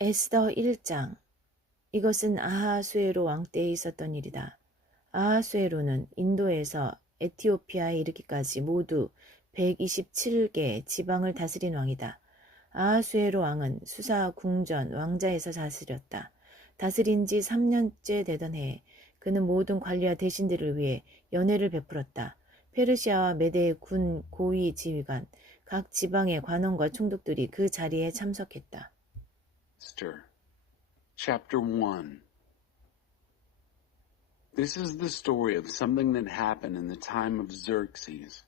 에스더 1장. 이것은 아하수에로 왕 때에 있었던 일이다. 아하수에로는 인도에서 에티오피아에 이르기까지 모두 127개 지방을 다스린 왕이다. 아하수에로 왕은 수사 궁전 왕자에서 다스렸다. 다스린 지 3년째 되던 해에 그는 모든 관리와 대신들을 위해 연회를 베풀었다. 페르시아와 메대의 군 고위 지휘관, 각 지방의 관원과 총독들이 그 자리에 참석했다. Chapter 1. This is the story of something that happened in the time of Xerxes.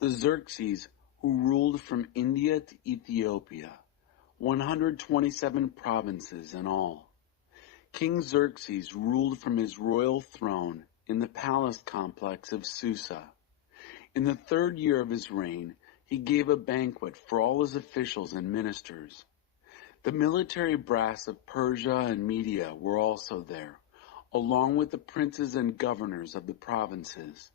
The Xerxes who ruled from India to Ethiopia, 127 provinces in all. King Xerxes ruled from his royal throne in the palace complex of Susa. In the 3rd year of his reign, he gave a banquet for all his officials and ministers. The military brass of Persia and Media were also there, along with the princes and governors of the provinces.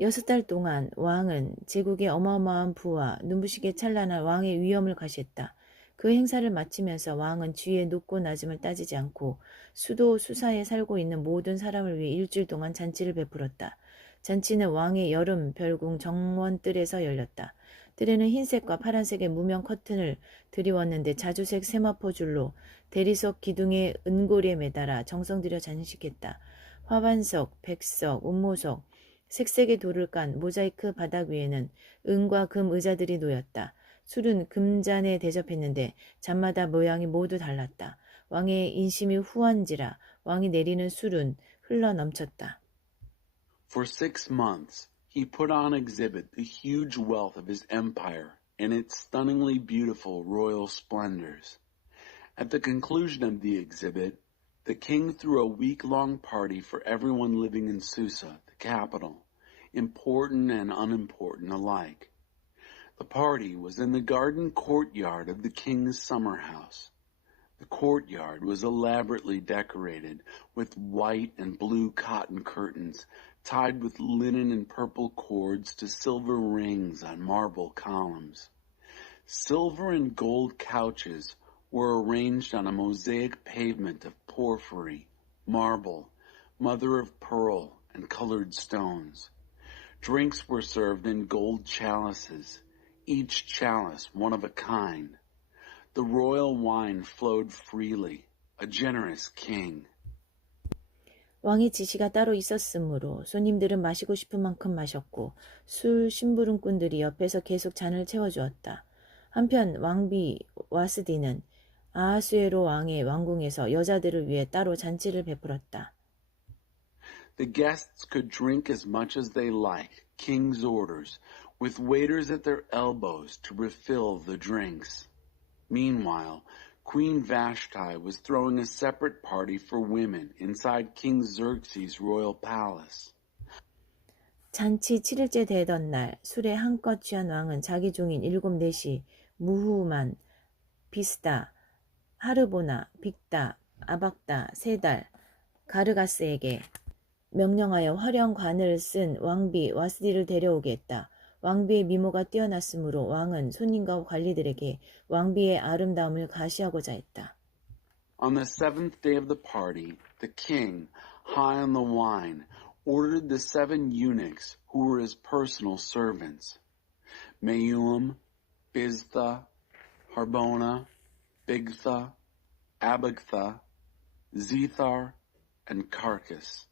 6달 동안 왕은 제국의 어마어마한 부와 눈부시게 찬란한 왕의 위엄을 과시했다. 그 행사를 마치면서 왕은 주위의 높고 낮음을 따지지 않고 수도 수사에 살고 있는 모든 사람을 위해 일주일 동안 잔치를 베풀었다. 잔치는 왕의 여름 별궁 정원뜰에서 열렸다. 뜰에는 흰색과 파란색의 무명 커튼을 드리웠는데 자주색 세마포 줄로 대리석 기둥의 은고리에 매달아 정성 들여 장식했다. 화반석, 백석, 운모석, 색색의 돌을 깐 모자이크 바닥 위에는 은과 금 의자들이 놓였다. 술은 금잔에 대접했는데 잔마다 모양이 모두 달랐다. 왕의 인심이 후한지라 왕이 내리는 술은 흘러 넘쳤다. For 6 months, he put on exhibit the huge wealth of his empire and its stunningly beautiful royal splendors. At the conclusion of the exhibit, the king threw a week-long party for everyone living in Susa, the capital, important and unimportant alike. The party was in the garden courtyard of the king's summer house. The courtyard was elaborately decorated with white and blue cotton curtains tied with linen and purple cords to silver rings on marble columns. Silver and gold couches were arranged on a mosaic pavement of porphyry, marble, mother of pearl, and colored stones. Drinks were served in gold chalices, each chalice one of a kind. The royal wine flowed freely, a generous king. 왕의 지시가 따로 있었으므로 손님들은 마시고 싶은 만큼 마셨고 술 심부름꾼들이 옆에서 계속 잔을 채워주었다. 한편 왕비 와스디는 아하수에로 왕의 왕궁에서 여자들을 위해 따로 잔치를 베풀었다. The guests could drink as much as they liked, king's orders, with waiters at their elbows to refill the drinks. Meanwhile, Queen Vashti was throwing a separate party for women inside King Xerxes' royal palace. 잔치 7일째 되던 날 술에 한껏 취한 왕은 자기 종인 7넷이 무후만, 비스다, 하르보나, 빅다, 아박다, 세달, 가르가스에게 명령하여 화려한 관을 쓴 왕비 와스디를 데려오게 했다. 왕비의 미모가 뛰어났으므로 왕은 손님과 관리들에게 왕비의 아름다움을 가시하고자 했다. On the 7th day of the party, the king, high on the wine, ordered the 7 eunuchs who were his personal servants, Meulam, Biztha, Harbona, Bigtha, Abagtha, Zethar, and Carcass,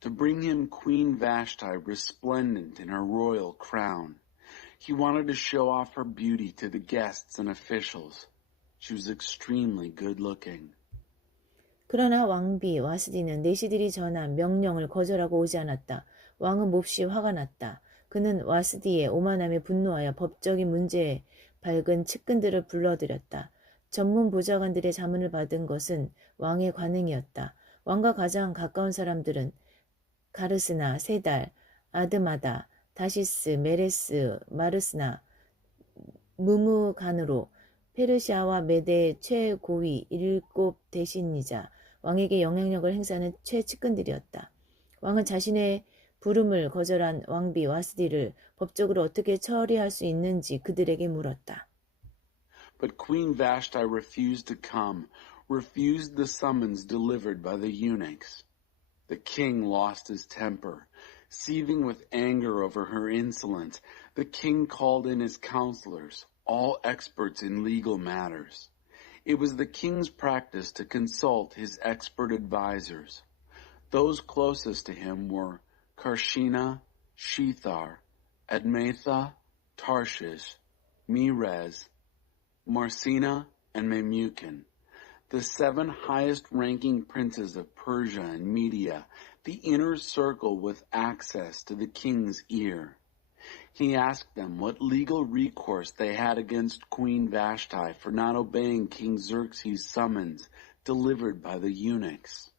to bring him Queen Vashti resplendent in her royal crown. He wanted to show off her beauty to the guests and officials. She was extremely good-looking. 그러나 왕비 와스디는 내시들이 전한 명령을 거절하고 오지 않았다. 왕은 몹시 화가 났다. 그는 와스디의 오만함에 분노하여 법적인 문제에 밝은 측근들을 불러들였다. 전문 보좌관들의 자문을 받은 것은 왕의 관행이었다. 왕과 가장 가까운 사람들은 가르스나, 세달, 아드마다, 다시스, 메레스, 마르스나, 무무간으로 페르시아와 메대의 최고위 7 대신이자 왕에게 영향력을 행사하는 최측근들이었다. 왕은 자신의 부름을 거절한 왕비 와스디를 법적으로 어떻게 처리할 수 있는지 그들에게 물었다. But Queen Vashti refused to come, refused the summons delivered by the eunuchs. The king lost his temper. Seething with anger over her insolence, the king called in his counselors, all experts in legal matters. It was the king's practice to consult his expert advisors. Those closest to him were Karshina, Shethar, Admatha, Tarshish, Merez, Marsina, and Memucan, the 7 highest-ranking princes of Persia and Media, the inner circle with access to the king's ear. He asked them what legal recourse they had against Queen Vashti for not obeying King Xerxes' summons delivered by the eunuchs.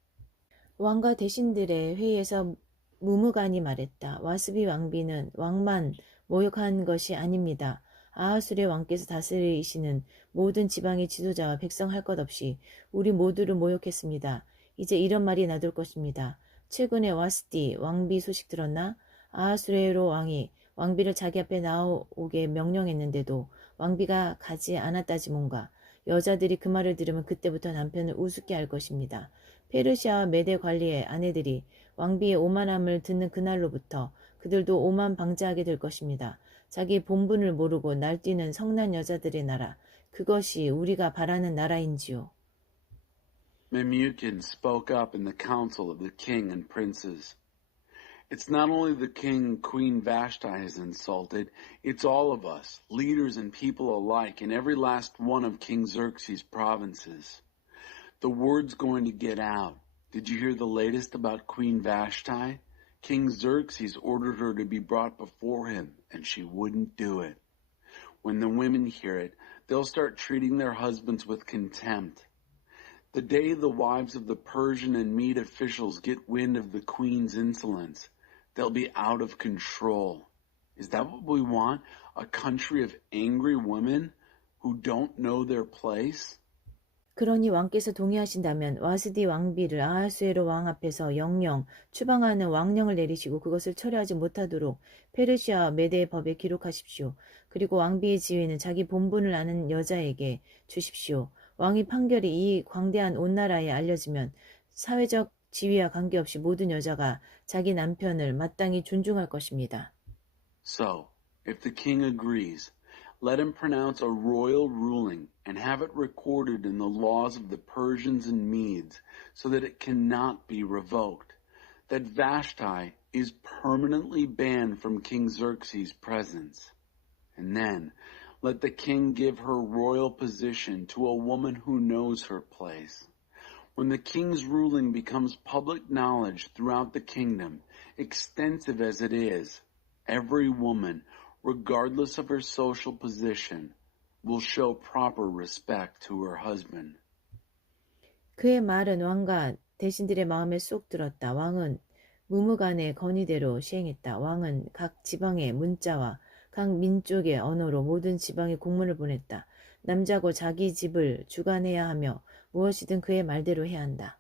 왕과 대신들의 회의에서 무무간이 말했다. 와스비 왕비는 왕만 모욕한 것이 아닙니다. 아하술의 왕께서 다스리시는 모든 지방의 지도자와 백성 할 것 없이 우리 모두를 모욕했습니다. 이제 이런 말이 나돌 것입니다. 최근에 와스디 왕비 소식 들었나? 아하수에로 왕이 왕비를 자기 앞에 나오게 명령했는데도 왕비가 가지 않았다지 뭔가. 여자들이 그 말을 들으면 그때부터 남편을 우습게 할 것입니다. 페르시아와 메대 관리의 아내들이 왕비의 오만함을 듣는 그날로부터 그들도 오만방자하게 될 것입니다. 자기 본분을 모르고 날뛰는 성난 여자들의 나라, 그것이 우리가 바라는 나라인지요. Memucan spoke up in the council of the king and princes. It's not only the king Queen Vashti has insulted, it's all of us, leaders and people alike, in every last one of King Xerxes' provinces. The word's going to get out. Did you hear the latest about Queen Vashti? King Xerxes ordered her to be brought before him, and she wouldn't do it. When the women hear it, they'll start treating their husbands with contempt. The day the wives of the Persian and Mede officials get wind of the queen's insolence, they'll be out of control. Is that what we want? A country of angry women who don't know their place? 그러니 왕께서 동의하신다면 와스디 왕비를 아하수에로 왕 앞에서 영영 추방하는 왕령을 내리시고 그것을 철회하지 못하도록 페르시아 메대의 법에 기록하십시오. 그리고 왕비의 지위는 자기 본분을 아는 여자에게 주십시오. 왕의 판결이 이 광대한 온 나라에 알려지면 사회적 지위와 관계없이 모든 여자가 자기 남편을 마땅히 존중할 것입니다. So, if the king agrees, let him pronounce a royal ruling and have it recorded in the laws of the Persians and Medes so that it cannot be revoked, that Vashti is permanently banned from King Xerxes' presence. And then, let the king give her royal position to a woman who knows her place. When the king's ruling becomes public knowledge throughout the kingdom, extensive as it is, every woman, regardless of her social position, will show proper respect to her husband. 그의 말은 왕과 대신들의 마음에 쏙 들었다. 왕은 무무간의 건의대로 시행했다. 왕은 각 지방의 문자와 각 민족의 언어로 모든 지방에 공문을 보냈다. 남자고 자기 집을 주관해야 하며 무엇이든 그의 말대로 해야 한다.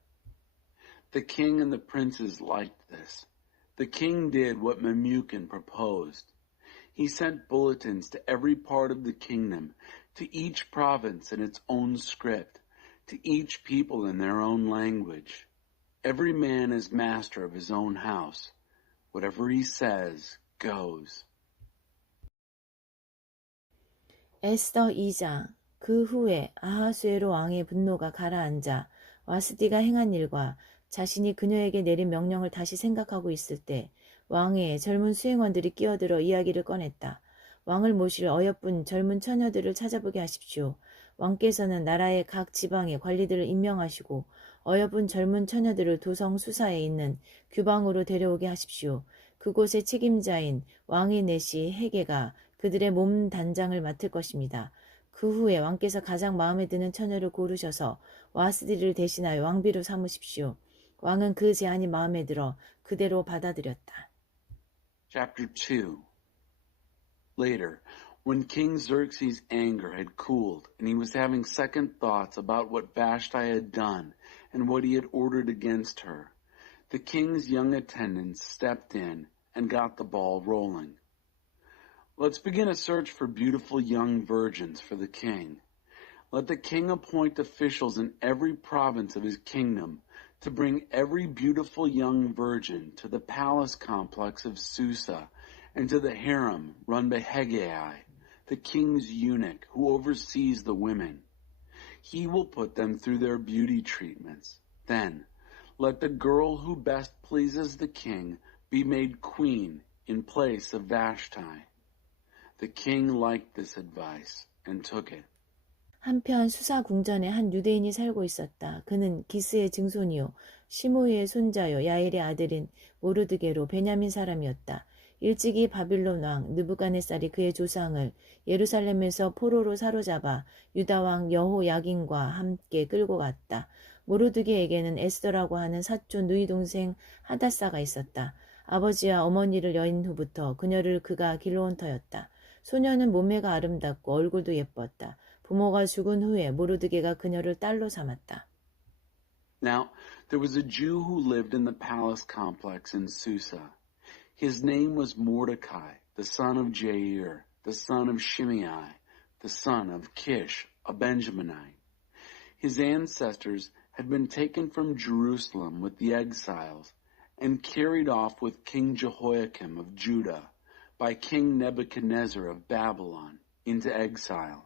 The king and the princes liked this. The king did what Memucan proposed. He sent bulletins to every part of the kingdom, to each province in its own script, to each people in their own language. Every man is master of his own house. Whatever he says goes. 에스더 2장. 그 후에 아하수에로 왕의 분노가 가라앉아 와스디가 행한 일과 자신이 그녀에게 내린 명령을 다시 생각하고 있을 때 왕의 젊은 수행원들이 끼어들어 이야기를 꺼냈다. 왕을 모실 어여쁜 젊은 처녀들을 찾아보게 하십시오. 왕께서는 나라의 각 지방의 관리들을 임명하시고 어여쁜 젊은 처녀들을 도성 수사에 있는 규방으로 데려오게 하십시오. 그곳의 책임자인 왕의 내시 헤게가 그들의 몸 단장을 맡을 것입니다. 그 후에 왕께서 가장 마음에 드는 처녀를 고르셔서 와스디를 대신하여 왕비로 삼으십시오. 왕은 그 제안이 마음에 들어 그대로 받아들였다. Chapter 2. Later, when King Xerxes' anger had cooled and he was having second thoughts about what Vashti had done and what he had ordered against her, the king's young attendants stepped in and got the ball rolling. Let's begin a search for beautiful young virgins for the king. Let the king appoint officials in every province of his kingdom to bring every beautiful young virgin to the palace complex of Susa and to the harem run by Hegai, the king's eunuch who oversees the women. He will put them through their beauty treatments. Then, let the girl who best pleases the king be made queen in place of Vashti. The king liked this advice and took it. 한편 수사 궁전에 한 유대인이 살고 있었다. 그는 기스의 증손이요 시므이의 손자요 야엘의 아들인 모르드게로 베냐민 사람이었다. 일찍이 바빌론 왕 느부갓네살이 그의 조상을 예루살렘에서 포로로 사로잡아 유다 왕 여호야긴과 함께 끌고 갔다. 모르드게에게는 에스더라고 하는 사촌 누이 동생 하다사가 있었다. 아버지와 어머니를 여인 후부터 그녀를 그가 길러온 터였다. 소녀는 몸매가 아름답고 얼굴도 예뻤다. 부모가 죽은 후에 모르드게가 그녀를 딸로 삼았다. Now, there was a Jew who lived in the palace complex in Susa. His name was Mordecai, the son of Jair, the son of Shimei, the son of Kish, a Benjaminite. His ancestors had been taken from Jerusalem with the exiles and carried off with King Jehoiakim of Judah by King Nebuchadnezzar of Babylon into exile.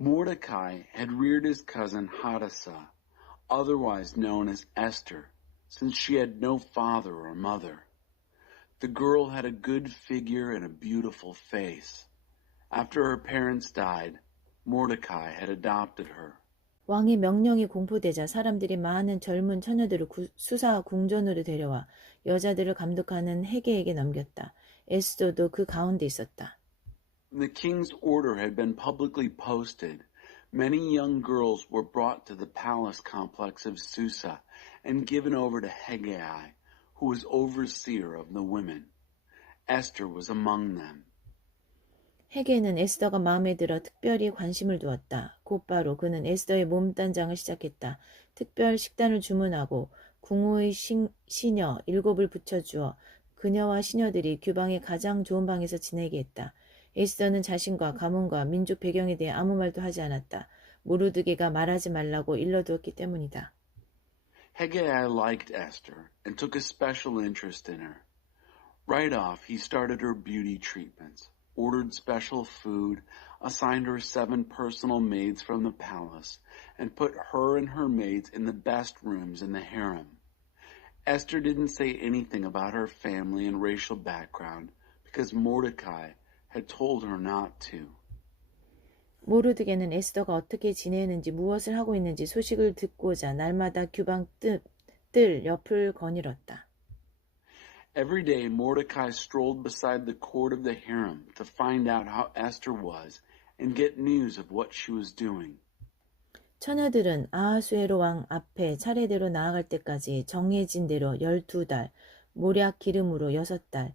Mordecai had reared his cousin Hadassah, otherwise known as Esther, since she had no father or mother. The girl had a good figure and a beautiful face. After her parents died, Mordecai had adopted her. 왕의 명령이 공포되자 사람들이 많은 젊은 처녀들을 수사 궁전으로 데려와 여자들을 감독하는 헤게에게 넘겼다. 에스더도 그 가운데 있었다. The king's order had been publicly posted. Many young girls were brought to the palace complex of Susa and given over to Hegai, who was overseer of the women. Esther was among them. 헤게는 에스더가 마음에 들어 특별히 관심을 두었다. 곧바로 그는 에스더의 몸단장을 시작했다. 특별 식단을 주문하고 궁후의 시녀 7을 붙여주어 그녀와 시녀들이 규방의 가장 좋은 방에서 지내게 했다. 에스더는 자신과 가문과 민족 배경에 대해 아무 말도 하지 않았다. 모르드게가 말하지 말라고 일러두었기 때문이다. Hegai liked Esther and took a special interest in her. Right off, he started her beauty treatments, ordered special food, assigned her 7 personal maids from the palace, and put her and her maids in the best rooms in the harem. Esther didn't say anything about her family and racial background because Mordecai had told her not to. 모르드게는 에스더가 어떻게 지내는지 무엇을 하고 있는지 소식을 듣고자 날마다 규방 뜰 옆을 거닐었다. Every day Mordecai strolled beside the court of the harem to find out how Esther was and get news of what she was doing. 처녀들은 아하수에로 왕 앞에 차례대로 나아갈 때까지 정해진 대로 12달, 모략 기름으로 6달,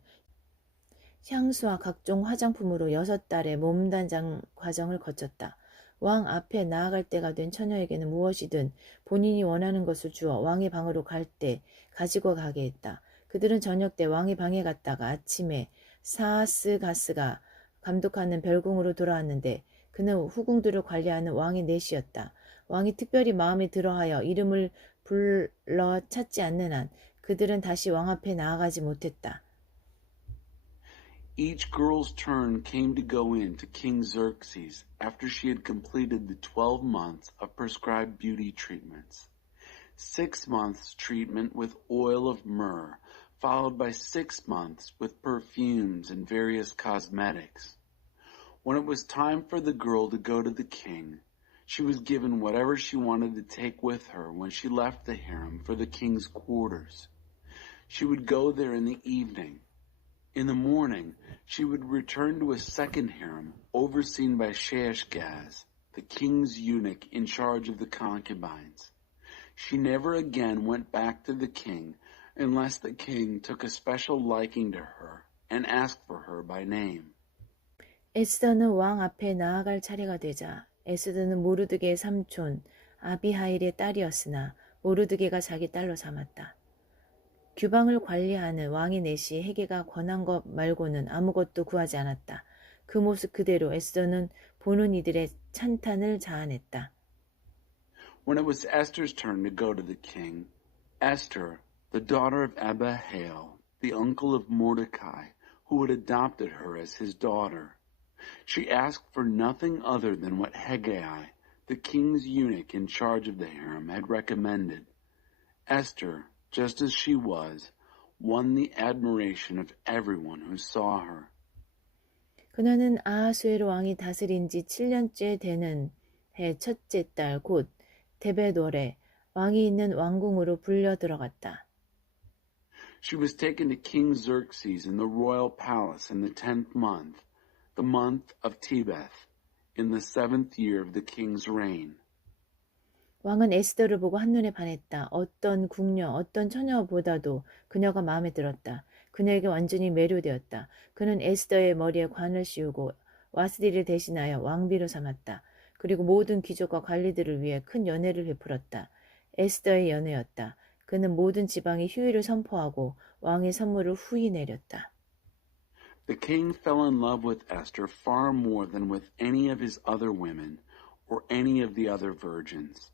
향수와 각종 화장품으로 6달의 몸단장 과정을 거쳤다. 왕 앞에 나아갈 때가 된 처녀에게는 무엇이든 본인이 원하는 것을 주어 왕의 방으로 갈 때 가지고 가게 했다. 그들은 저녁 때 왕의 방에 갔다가 아침에 사하스가스가 감독하는 별궁으로 돌아왔는데 그는 후궁들을 관리하는 왕의 내시였다. 왕이 특별히 마음에 들어하여 이름을 불러 찾지 않는 한 그들은 다시 왕 앞에 나아가지 못했다. Each girl's turn came to go in to King Xerxes after she had completed the 12 months of prescribed beauty treatments. 6 months treatment with oil of myrrh, followed by 6 months with perfumes and various cosmetics. When it was time for the girl to go to the king, she was given whatever she wanted to take with her when she left the harem for the king's quarters. She would go there in the evening. In the morning, she would return to a second harem overseen by Shaashgaz, the king's eunuch in charge of the concubines. She never again went back to the king unless the king took a special liking to her and asked for her by name. 에스더는 왕 앞에 나아갈 차례가 되자 에스더는 모르드게의 삼촌 아비하일의 딸이었으나 모르드게가 자기 딸로 삼았다. 규방을 관리하는 왕의 내시 헤게가 권한 것 말고는 아무것도 구하지 않았다. 그 모습 그대로 에스더는 보는 이들의 찬탄을 자아냈다. When it was Esther's turn to go to the king, Esther, the daughter of Abihail, the uncle of Mordecai, who had adopted her as his daughter, she asked for nothing other than what Hegai, the king's eunuch in charge of the harem, had recommended. Esther, just as she was, won the admiration of everyone who saw her. 그녀는 아하수에로 왕이 다스린 지 7년째 되는 해 첫째 달 곧 데베돌에 왕이 있는 왕궁으로 불려 들어갔다. She was taken to King Xerxes in the royal palace in the 10th month, the month of Tebeth, in the 7th year of the king's reign. 왕은 에스더를 보고 한눈에 반했다. 어떤 궁녀, 어떤 처녀보다도 그녀가 마음에 들었다. 그녀에게 완전히 매료되었다. 그는 에스더의 머리에 관을 씌우고 와스디를 대신하여 왕비로 삼았다. 그리고 모든 귀족과 관리들을 위해 큰 연회를 베풀었다. 에스더의 연회였다. 그는 모든 지방에 휴일을 선포하고 왕의 선물을 후히 내렸다. The king fell in love with Esther far more than with any of his other women or any of the other virgins.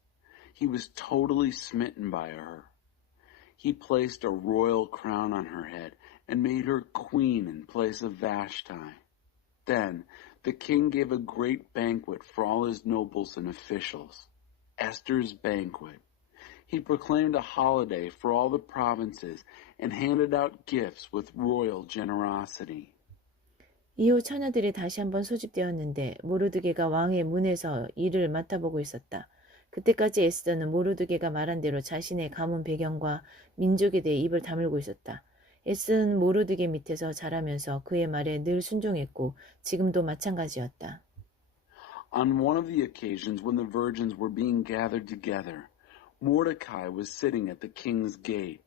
He was totally smitten by her. He placed a royal crown on her head and made her queen in place of Vashti. Then the king gave a great banquet for all his nobles and officials, Esther's banquet. He proclaimed a holiday for all the provinces and handed out gifts with royal generosity. 이후 처녀들이 다시 한번 소집되었는데 모르드게가 왕의 문에서 일을 맡아보고 있었다. 그때까지 에스더는 모르드게가 말한 대로 자신의 가문 배경과 민족에 대해 입을 다물고 있었다. 에스더는 모르드게 밑에서 자라면서 그의 말에 늘 순종했고 지금도 마찬가지였다. On one of the occasions when the virgins were being gathered together, Mordecai was sitting at the king's gate.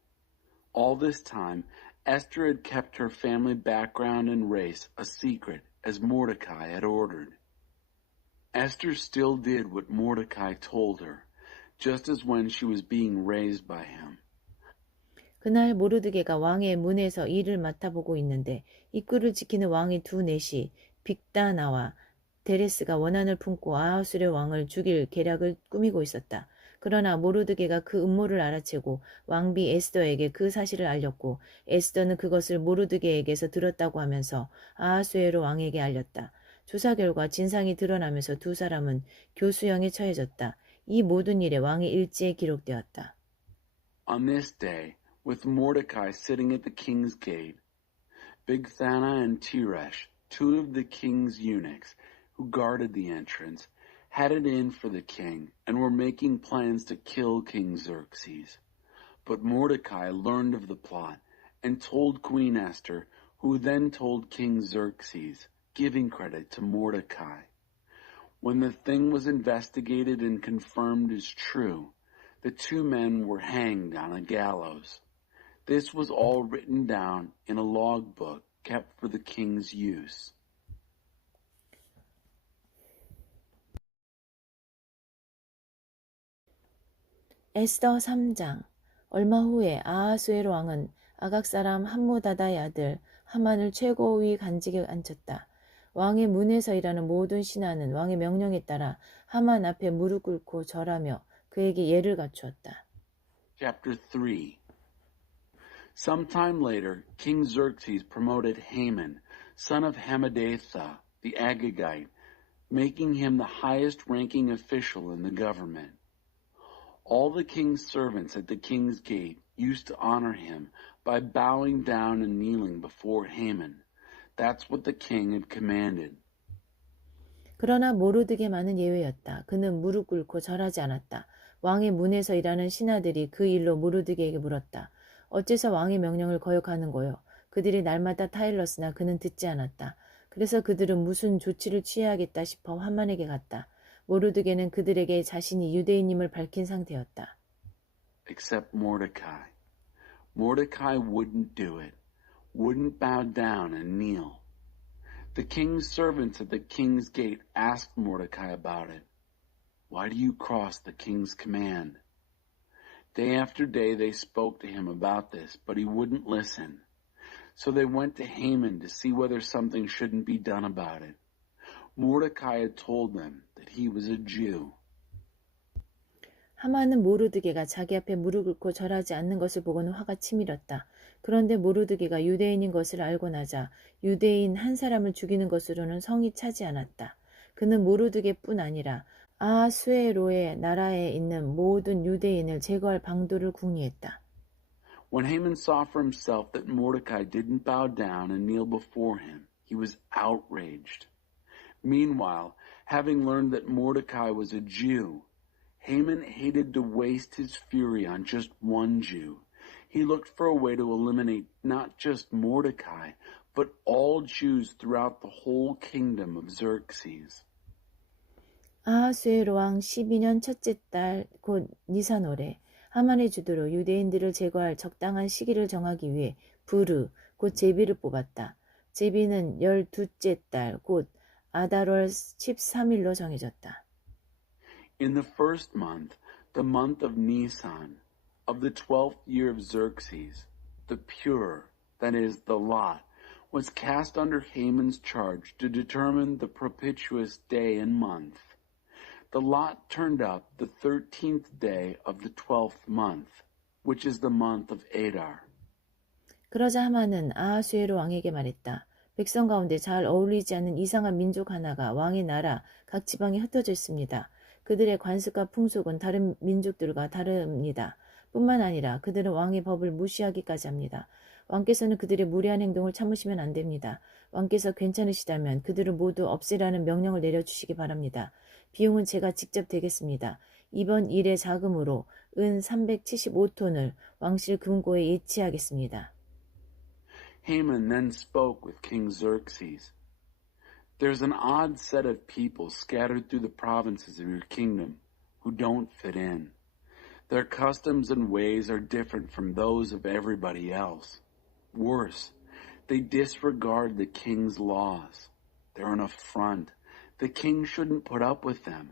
All this time, Esther had kept her family background and race a secret, as Mordecai had ordered. Esther still did what Mordecai told her, just as when she was being raised by him. 그날 모르드게가 왕의 문에서 일을 맡아보고 있는데 입구를 지키는 왕의 두 내시 빅다나와 데레스가 원한을 품고 아하수르 왕을 죽일 계략을 꾸미고 있었다. 그러나 모르드게가 그 음모를 알아채고 왕비 에스더에게 그 사실을 알렸고 에스더는 그것을 모르드게에게서 들었다고 하면서 아하수에로 왕에게 알렸다. 조사 결과 진상이 드러나면서 두 사람은 교수형에 처해졌다. 이 모든 일에 왕의 일지에 기록되었다. On this day, with Mordecai sitting at the king's gate, Bigthana and Teresh, two of the king's eunuchs who guarded the entrance, had it in for the king and were making plans to kill King Xerxes. But Mordecai learned of the plot and told Queen Esther, who then told King Xerxes, giving credit to Mordecai. When the thing was investigated and confirmed as true, the two men were hanged on a gallows. This was all written down in a logbook kept for the king's use. 에스더 3장. 얼마 후에 아하수에로 왕은 아각 사람 함무다다의 아들 하만을 최고위 간직에 앉혔다. 왕의 문에서 일하는 모든 신하는 왕의 명령에 따라 하만 앞에 무릎 꿇고 절하며 그에게 예를 갖추었다. Chapter 3. Sometime later, King Xerxes promoted Haman, son of Hammedatha, the Agagite, making him the highest-ranking official in the government. All the king's servants at the king's gate used to honor him by bowing down and kneeling before Haman. That's what the king had commanded. 그러나 모르드게만은 예외였다. 그는 무릎 꿇고 절하지 않았다. 왕의 문에서 일하는 신하들이 그 일로 모르드게에게 물었다. 어째서 왕의 명령을 거역하는 거요? 그들이 날마다 타일렀으나 그는 듣지 않았다. 그래서 그들은 무슨 조치를 취해야겠다 싶어 하만에게 갔다. 모르드게는 그들에게 자신이 유대인임을 밝힌 상태였다. Except Mordecai. Mordecai wouldn't do it, wouldn't bow down and kneel. The king's servants at the king's gate asked Mordecai about it. Why do you cross the king's command? Day after day they spoke to him about this, but he wouldn't listen. So they went to Haman to see whether something shouldn't be done about it. Mordecai had told them that he was a Jew. 하만은 모르드게가 자기 앞에 무릎 꿇고 절하지 않는 것을 보고는 화가 치밀었다. 그런데 모르드게가 유대인인 것을 알고 나자 유대인 한 사람을 죽이는 것으로는 성이 차지 않았다. 그는 모르드게뿐 아니라 아하수에로의 나라에 있는 모든 유대인을 제거할 방도를 궁리했다. When Haman saw for himself that Mordecai didn't bow down and kneel before him, he was outraged. Meanwhile, having learned that Mordecai was a Jew, Haman hated to waste his fury on just one Jew. He looked for a way to eliminate not just Mordecai, but all Jews throughout the whole kingdom of Xerxes. 아하수에로 왕 12년 첫째 달 곧 니산월에 하만의 주도로 유대인들을 제거할 적당한 시기를 정하기 위해 부르 곧 제비를 뽑았다. 제비는 12째 달 곧 아달월 13일로 정해졌다. In the first month, the month of Nisan, of the 12th year of Xerxes, the pure, that is, the lot, was cast under Haman's charge to determine the propitious day and month. The lot turned up the 13th day of the 12th month, which is the month of Adar. 그러자 하만은 아하수에로 왕에게 말했다. 백성 가운데 잘 어울리지 않는 이상한 민족 하나가 왕의 나라 각 지방에 흩어져 있습니다. 그들의 관습과 풍속은 다른 민족들과 다릅니다. 뿐만 아니라 그들은 왕의 법을 무시하기까지 합니다. 왕께서는 그들의 무례한 행동을 참으시면 안 됩니다. 왕께서 괜찮으시다면 그들을 모두 없애라는 명령을 내려주시기 바랍니다. 비용은 제가 직접 대겠습니다. 이번 일의 자금으로 은 375톤을 왕실 금고에 예치하겠습니다. Haman then spoke with King Xerxes. There's an odd set of people scattered through the provinces of your kingdom who don't fit in. Their customs and ways are different from those of everybody else. Worse, they disregard the king's laws. They're an affront. The king shouldn't put up with them.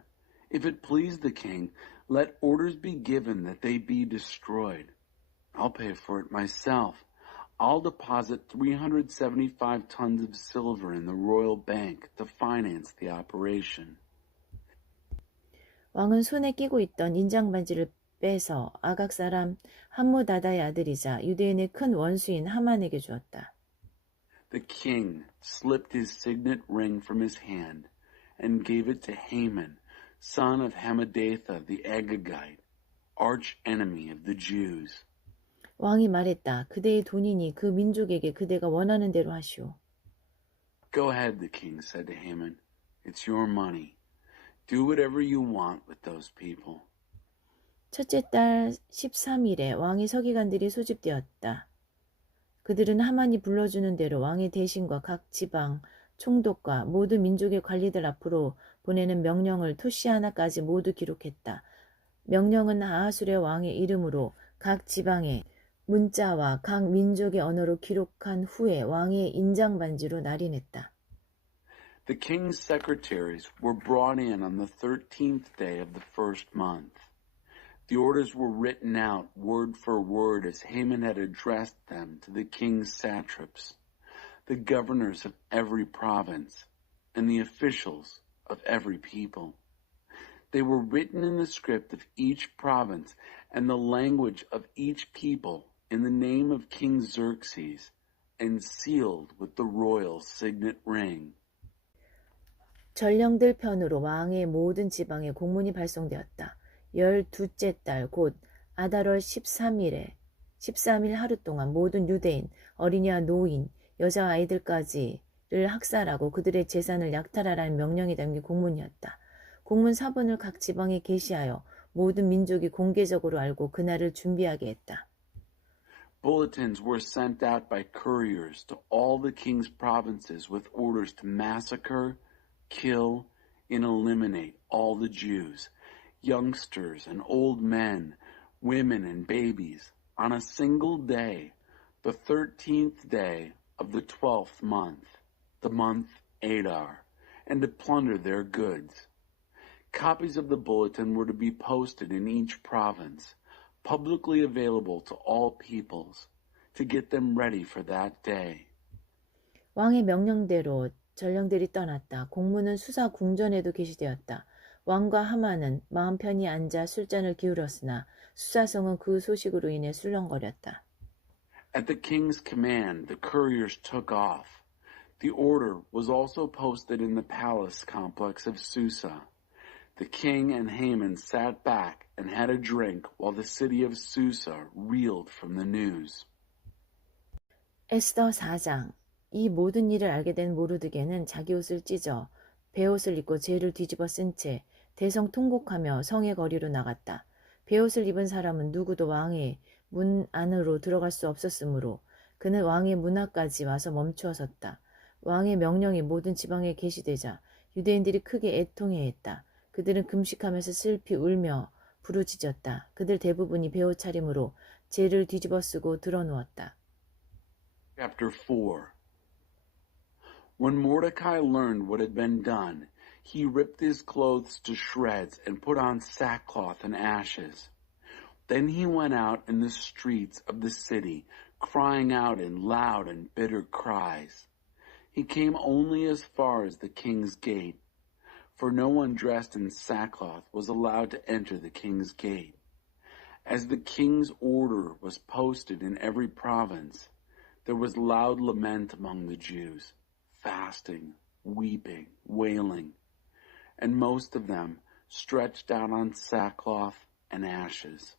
If it please the king, let orders be given that they be destroyed. I'll pay for it myself. I'll deposit 375 tons of silver in the royal bank to finance the operation. 왕은 손에 끼고 있던 인장 반지를 빼서 아각 사람 함무다다의 아들이자 유대인의 큰 원수인 하만에게 주었다. The king slipped his signet ring from his hand and gave it to Haman, son of Hammedatha the Agagite, arch enemy of the Jews. 왕이 말했다. 그대의 돈이니 그 민족에게 그대가 원하는 대로 하시오. Go ahead, the king said to Haman. It's your money. Do whatever you want with those people. 첫째 달 13일에 왕의 서기관들이 소집되었다. 그들은 하만이 불러주는 대로 왕의 대신과 각 지방, 총독과 모든 민족의 관리들 앞으로 보내는 명령을 토시 하나까지 모두 기록했다. 명령은 아하수레 왕의 이름으로 각 지방에 문자와 각 민족의 언어로 기록한 후에 왕의 인장 반지로 날인했다. The king's secretaries were brought in on the 13th day of the first month. The orders were written out word for word as Haman had addressed them to the king's satraps, the governors of every province, and the officials of every people. They were written in the script of each province and the language of each people in the name of King Xerxes and sealed with the royal signet ring. 전령들 편으로 왕의 모든 지방에 공문이 발송되었다. 12째 달 곧 아달월 13일 하루 동안 모든 유대인, 어린이와 노인, 여자아이들까지를 학살하고 그들의 재산을 약탈하라는 명령이 담긴 공문이었다. 공문 사본을 각 지방에 게시하여 모든 민족이 공개적으로 알고 그날을 준비하게 했다. Bulletins were sent out by couriers to all the king's provinces with orders to massacre, kill, and eliminate all the Jews, youngsters and old men, women and babies, on a single day, the 13th day of the 12th month, the month Adar, and to plunder their goods. Copies of the bulletin were to be posted in each province, publicly available to all peoples, to get them ready for that day. 왕의 명령대로 전령들이 떠났다. 공문은 수사 궁전에도 게시되었다. 왕과 하만은 마음 편히 앉아 술잔을 기울였으나 수사성은 그 소식으로 인해 술렁거렸다. At the king's command, the couriers took off. The order was also posted in the palace complex of Susa. The king and Haman sat back and had a drink while the city of Susa reeled from the news. 에스더 4장. 이 모든 일을 알게 된 모르드게는 자기 옷을 찢어 베옷을 입고 재를 뒤집어 쓴 채 대성 통곡하며 성의 거리로 나갔다. 베옷을 입은 사람은 누구도 왕의 문 안으로 들어갈 수 없었으므로 그는 왕의 문 앞까지 와서 멈추어 섰다. 왕의 명령이 모든 지방에 게시되자 유대인들이 크게 애통해했다. 그들은 금식하면서 슬피 울며 부르짖었다. 그들 대부분이 베옷 차림으로 재를 뒤집어 쓰고 드러누웠다. Chapter 4. When Mordecai learned what had been done, he ripped his clothes to shreds and put on sackcloth and ashes. Then he went out in the streets of the city, crying out in loud and bitter cries. He came only as far as the king's gate, for no one dressed in sackcloth was allowed to enter the king's gate. As the king's order was posted in every province, there was loud lament among the Jews, fasting, weeping, wailing, and most of them stretched out on sackcloth and ashes.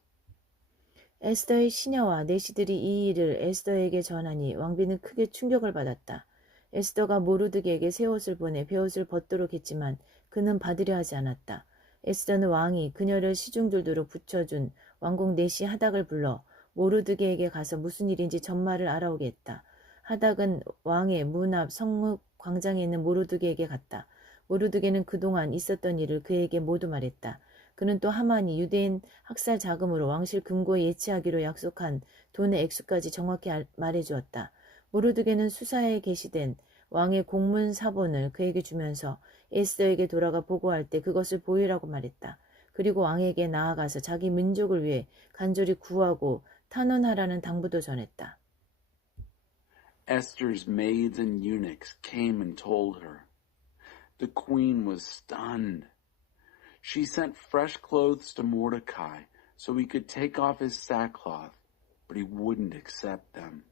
에스더의 시녀와 내시들이 이 일을 에스더에게 전하니 왕비는 크게 충격을 받았다. 에스더가 모르드게에게 새 옷을 보내 베옷을 벗도록 했지만 그는 받으려 하지 않았다. 에스더는 왕이 그녀를 시중들도록 붙여준 왕궁 내시 하닥을 불러 모르드게에게 가서 무슨 일인지 전말을 알아오게 했다. 하닥은 왕의 문 앞 성읍 광장에 있는 모르드게에게 갔다. 모르드게는 그동안 있었던 일을 그에게 모두 말했다. 그는 또 하만이 유대인 학살 자금으로 왕실 금고에 예치하기로 약속한 돈의 액수까지 정확히 말해주었다. 모르드게는 수사에 게시된 왕의 공문 사본을 그에게 주면서 에스더에게 돌아가 보고할 때 그것을 보이라고 말했다. 그리고 왕에게 나아가서 자기 민족을 위해 간절히 구하고 탄원하라는 당부도 전했다. Esther's maids and eunuchs came and told her. The queen was stunned. She sent fresh clothes to Mordecai so he could take off his sackcloth, but he wouldn't accept them.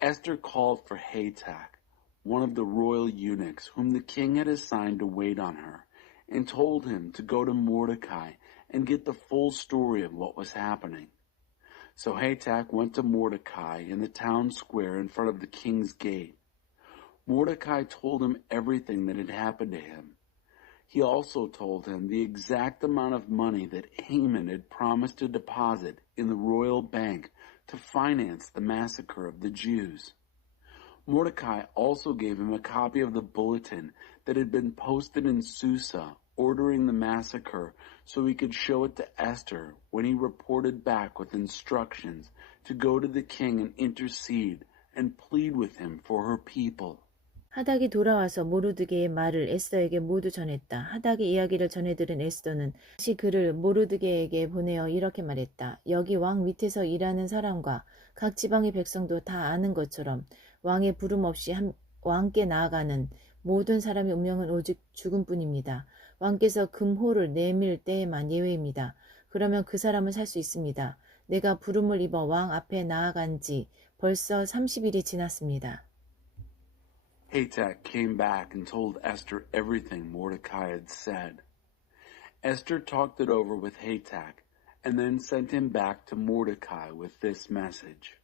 Esther called for Hatak, one of the royal eunuchs whom the king had assigned to wait on her, and told him to go to Mordecai and get the full story of what was happening. So Hatak went to Mordecai in the town square in front of the king's gate. Mordecai told him everything that had happened to him. He also told him the exact amount of money that Haman had promised to deposit in the royal bank to finance the massacre of the Jews. Mordecai also gave him a copy of the bulletin that had been posted in Susa ordering the massacre so he could show it to Esther when he reported back with instructions to go to the king and intercede and plead with him for her people. 하닥이 돌아와서 모르드게의 말을 에스더에게 모두 전했다. 하닥의 이야기를 전해들은 에스더는 다시 그를 모르드게에게 보내어 이렇게 말했다. 여기 왕 밑에서 일하는 사람과 각 지방의 백성도 다 아는 것처럼 왕의 부름 없이 왕께 나아가는 모든 사람의 운명은 오직 죽음뿐입니다. 왕께서 금호를 내밀 때에만 예외입니다. 그러면 그 사람은 살 수 있습니다. 내가 부름을 입어 왕 앞에 나아간 지 벌써 30일이 지났습니다. Hatak came back and told Esther everything Mordecai had said. Esther talked it over with Hatak and then sent him back to Mordecai with this message.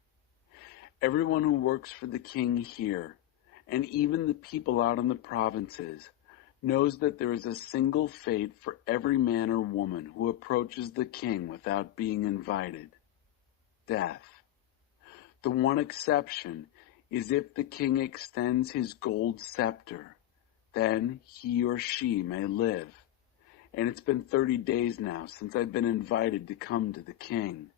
Everyone who works for the king here, and even the people out in the provinces, knows that there is a single fate for every man or woman who approaches the king without being invited: death. The one exception is if the king extends his gold scepter, then he or she may live. And it's been 30 days now since I've been invited to come to the king.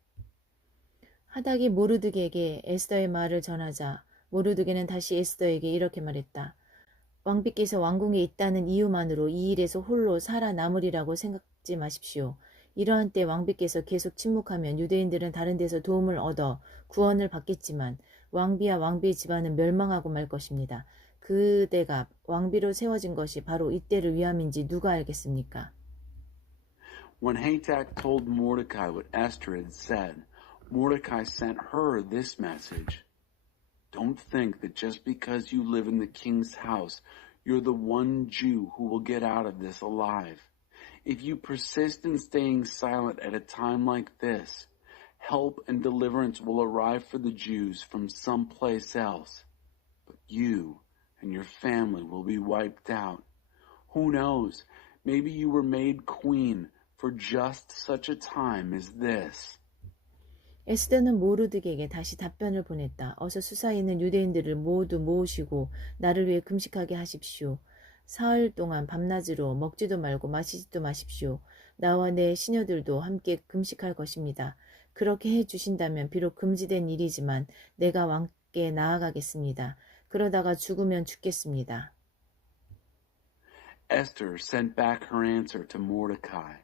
하닥이 모르드게에게 에스더의 말을 전하자 모르드게는 다시 에스더에게 이렇게 말했다. 왕비께서 왕궁에 있다는 이유만으로 이 일에서 홀로 살아남으리라고 생각지 마십시오. 이러한 때 왕비께서 계속 침묵하면 유대인들은 다른 데서 도움을 얻어 구원을 받겠지만 왕비와 왕비의 집안은 멸망하고 말 것입니다. 그대가 왕비로 세워진 것이 바로 이때를 위함인지 누가 알겠습니까? When Hatak told Mordecai what Esther had said, Mordecai sent her this message. Don't think that just because you live in the king's house, you're the one Jew who will get out of this alive. If you persist in staying silent at a time like this, help and deliverance will arrive for the Jews from someplace else. But you and your family will be wiped out. Who knows? Maybe you were made queen for just such a time as this. 에스더는 모르드게에게 다시 답변을 보냈다. 어서 수사에 있는 유대인들을 모두 모으시고 나를 위해 금식하게 하십시오. 사흘 동안 밤낮으로 먹지도 말고 마시지도 마십시오. 나와 내 시녀들도 함께 금식할 것입니다. 그렇게 해주신다면 비록 금지된 일이지만 내가 왕께 나아가겠습니다. 그러다가 죽으면 죽겠습니다. Esther sent back her answer to Mordecai.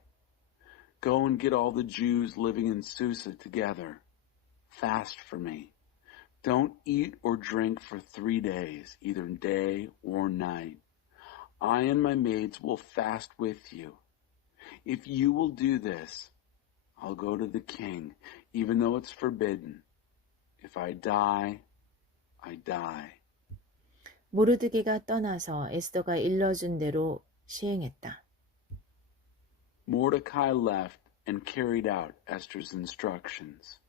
Go and get all the Jews living in Susa together. Fast for me. Don't eat or drink for 3 days, either day or night. I and my maids will fast with you. If you will do this, I'll go to the king, even though it's forbidden. If I die, I die. 모르드게가 떠나서 에스더가 일러준 대로 시행했다. Mordecai left and carried out Esther's instructions.